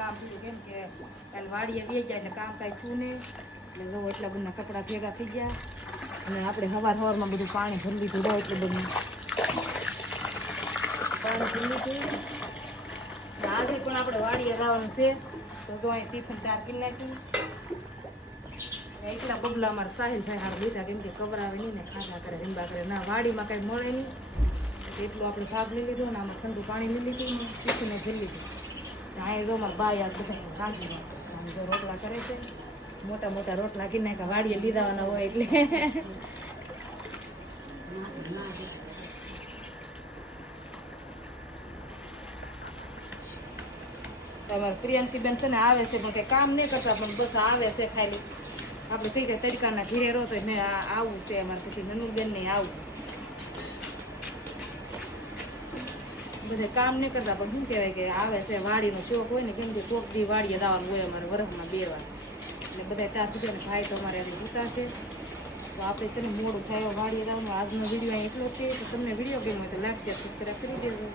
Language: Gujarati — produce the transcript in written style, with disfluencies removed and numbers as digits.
કામ થયું કેમ કે કાલે વાડીએ બે જાય એટલે કામ કાંઈ થયું નહીં એટલે જો એટલા બધા કપડાં ભેગા થઈ ગયા અને આપણે સવારમાં બધું પાણી ભરી લીધું હોય એટલું બધું પાણી ભરી લીધું આજે પણ આપણે વાડીએ જવાનું છે તો જો અહીં ટિફિન ચાર કિલો નાખ્યું એટલા બગલા અમારે સાહિલ થાય હાર લીધા કેમ કે કવરાવે નહીં ને ખાધા કરે રીંબા કરે ના વાડીમાં કંઈ મળે નહીં એટલું આપણે ભાગ લઈ લીધો ને આમાં ઠંડુ પાણી લઈ લીધું ને ટિફિને ભરી લીધું અહીંયા જો મારા બા યાદ બધા કાઢી આમ જો રોટલા કરે છે મોટા મોટા રોટલા કરી નાખ્યા વાડીએ લીધાવાના હોય એટલે તમારે પ્રિયાંશીબેન છે ને આવે છે પણ કંઈ કામ નહીં કરતા પણ બસ આવે છે ખાલી આપણે કઈ કઈ તરીકાના ઘીરે રહો તો મેં આવું છે અમારે પછી નનુબેન ને આવું બધે કામ નહીં કરતા પણ શું કહેવાય કે આવે છે વાડીનો શોખ હોય ને કેમ કે કોક દી વાડીએ દાવાનું હોય અમારે વરસમાં 2 વાર એટલે બધા ત્યાં સુધી ને ભાઈ તો અમારે આજે ઉતારશે તો આપણે છે ને મોડું થાય વાડીએ દાવાનું આજનો વિડીયો અહીં એટલો છે તો તમને વિડીયો ગમ્યો હોય તો લાઈક શેર સબસ્ક્રાઈબ કરી દેજો.